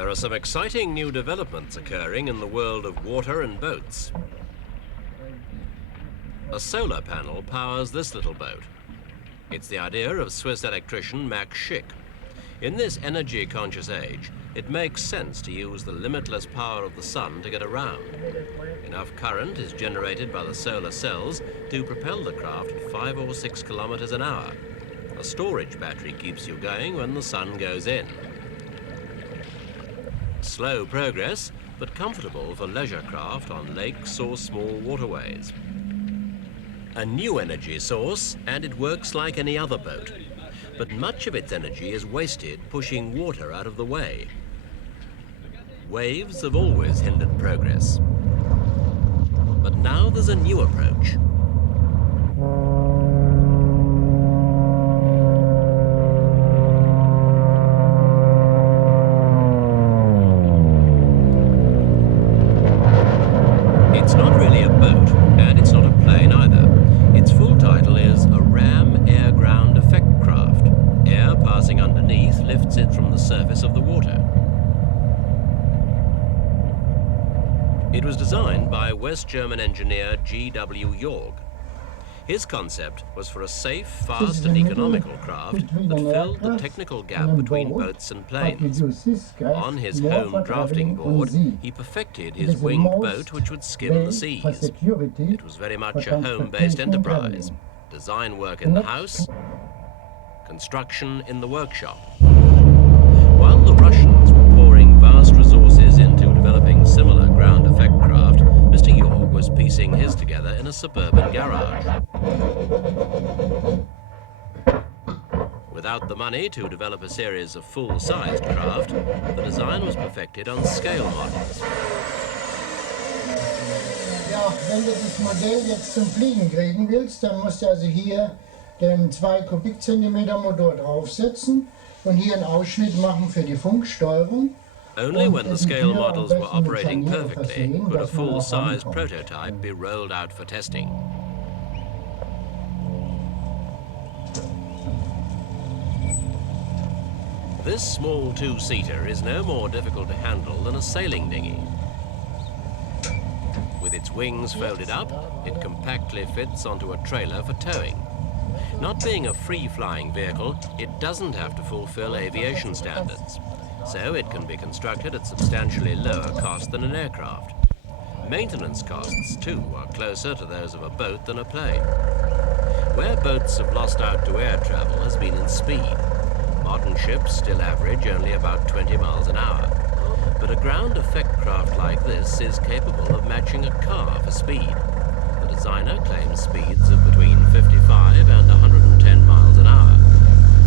There are some exciting new developments occurring in the world of water and boats. A solar panel powers this little boat. It's the idea of Swiss electrician Max Schick. In this energy-conscious age, it makes sense to use the limitless power of the sun to get around. Enough current is generated by the solar cells to propel the craft at 5 or 6 kilometers an hour. A storage battery keeps you going when the sun goes in. Slow progress, but comfortable for leisure craft on lakes or small waterways. A new energy source, and it works like any other boat. But much of its energy is wasted pushing water out of the way. Waves have always hindered progress. But now there's a new approach. It's not really a boat, and it's not a plane either. Its full title is a ram air-ground effect craft. Air passing underneath lifts it from the surface of the water. It was designed by West German engineer G.W. Jorg. His concept was for a safe, fast and economical craft that filled the technical gap between boats and planes. On his home drafting board, he perfected his winged boat which would skim the seas. It was very much a home-based enterprise. Design work in the house, construction in the workshop. While the Russians were pouring vast resources into developing similar ground effect craft, Mr. Jorg was piecing his together in a suburban garage. Without the money to develop a series of full-sized craft, the design was perfected on scale models. Ja, wenn du das Modell jetzt zum Fliegen kriegen willst, dann musst du also hier den 2 Kubikzentimeter Motor draufsetzen und hier einen Ausschnitt machen für die Funksteuerung. Only when the scale models were operating perfectly could a full-size prototype be rolled out for testing. This small two-seater is no more difficult to handle than a sailing dinghy. With its wings folded up, it compactly fits onto a trailer for towing. Not being a free-flying vehicle, it doesn't have to fulfill aviation standards. So it can be constructed at substantially lower cost than an aircraft. Maintenance costs, too, are closer to those of a boat than a plane. Where boats have lost out to air travel has been in speed. Modern ships still average only about 20 miles an hour. But a ground effect craft like this is capable of matching a car for speed. The designer claims speeds of between 55 and 110 miles an hour.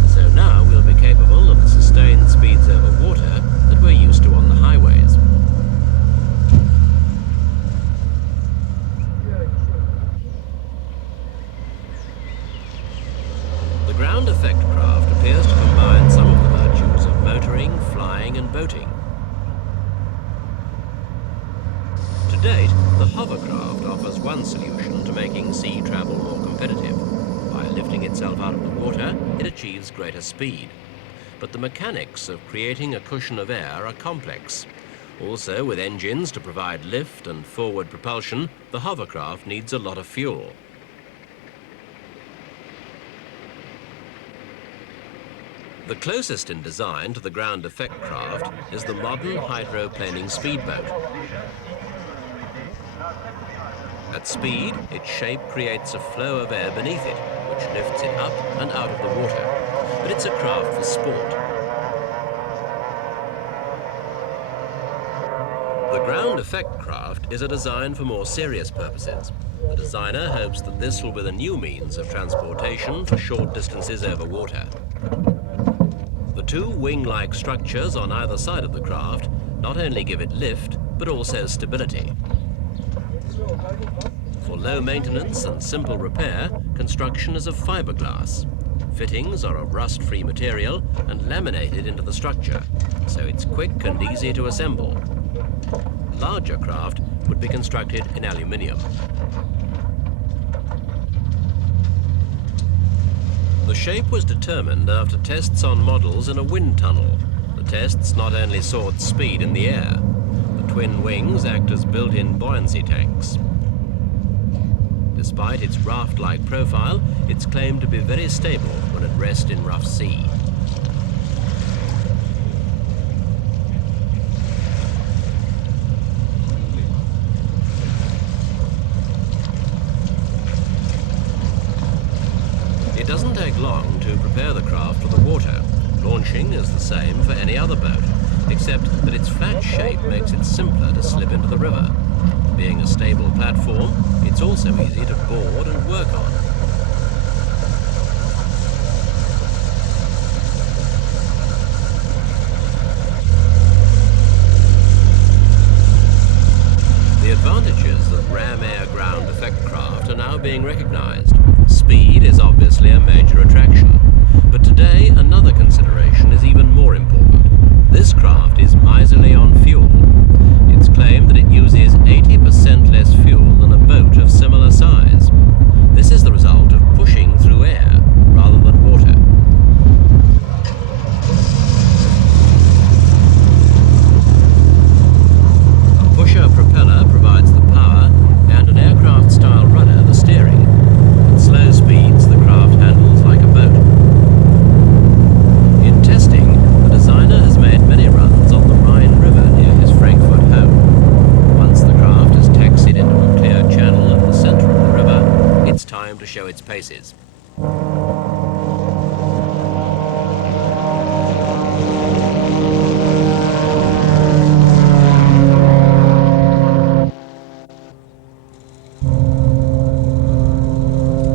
So now we'll be capable of the sustained speeds over water that we're used to on the highways. The ground effect craft appears to combine some of the virtues of motoring, flying and boating. To date, the hovercraft offers one solution to making sea travel more competitive. By lifting itself out of the water, it achieves greater speed. But the mechanics of creating a cushion of air are complex. Also, with engines to provide lift and forward propulsion, the hovercraft needs a lot of fuel. The closest in design to the ground effect craft is the modern hydroplaning speedboat. At speed, its shape creates a flow of air beneath it, which lifts it up and out of the water. But it's a craft for sport. The ground effect craft is a design for more serious purposes. The designer hopes that this will be the new means of transportation for short distances over water. The two wing-like structures on either side of the craft not only give it lift, but also stability. For low maintenance and simple repair, construction is of fiberglass. Fittings are of rust-free material and laminated into the structure, so it's quick and easy to assemble. Larger craft would be constructed in aluminium. The shape was determined after tests on models in a wind tunnel. The tests not only soared speed in the air, the twin wings act as built-in buoyancy tanks. Despite its raft-like profile, it's claimed to be very stable when at rest in rough sea. It doesn't take long to prepare the craft for the water. Launching is the same for any other boat, except that its flat shape makes it simpler to slip into the river. Being a stable platform, it's also easy to board and work on. The advantages of ram air ground effect craft are now being recognized. Speed is obviously a major attraction, but today another consideration is even more important. This craft is miserly on fuel. It's claimed that it uses 80% less fuel than a boat of similar size. This is the result of pushing through air rather than water. A pusher propeller provides the power and an aircraft-style rudder the steering. At slow speeds, the craft handles like a boat. In testing, the designer has made many runs on the Rhine River near his Frankfurt home. Once the craft has taxied into a clear channel in the center of the river, it's time to show its paces.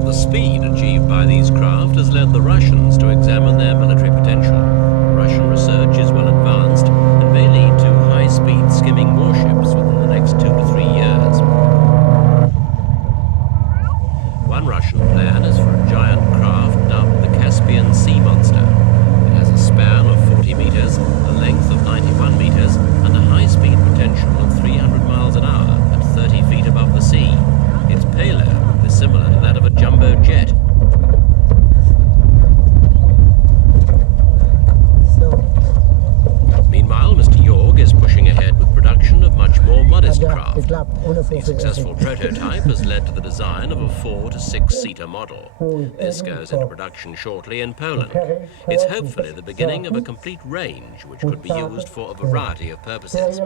The speed achieved by these craft has led the Russians to examine their military potential. Russian research is well advanced and may lead to high-speed skimming warships within the next 2 to 3 years. One Russian plan is for a giant craft dubbed the Caspian Sea Monster. It has a span of 40 meters, a length of 91 meters, and a high-speed potential of 300 miles an hour at 30 feet above the sea. Its payload would be similar to that of a jumbo jet. Meanwhile, Mr. Jorg is pushing ahead with production of much more modest craft. The successful prototype has led to the design of a 4 to 6 seater model. This goes into production shortly in Poland. It's hopefully the beginning of a complete range which could be used for a variety of purposes.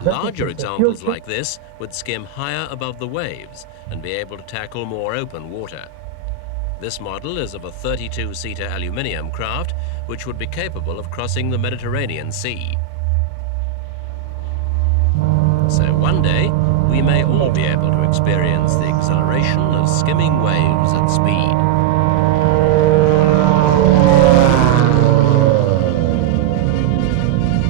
Larger examples like this would skim higher above the waves and be able to tackle more open water. This model is of a 32-seater aluminium craft which would be capable of crossing the Mediterranean Sea. So one day we may all be able to experience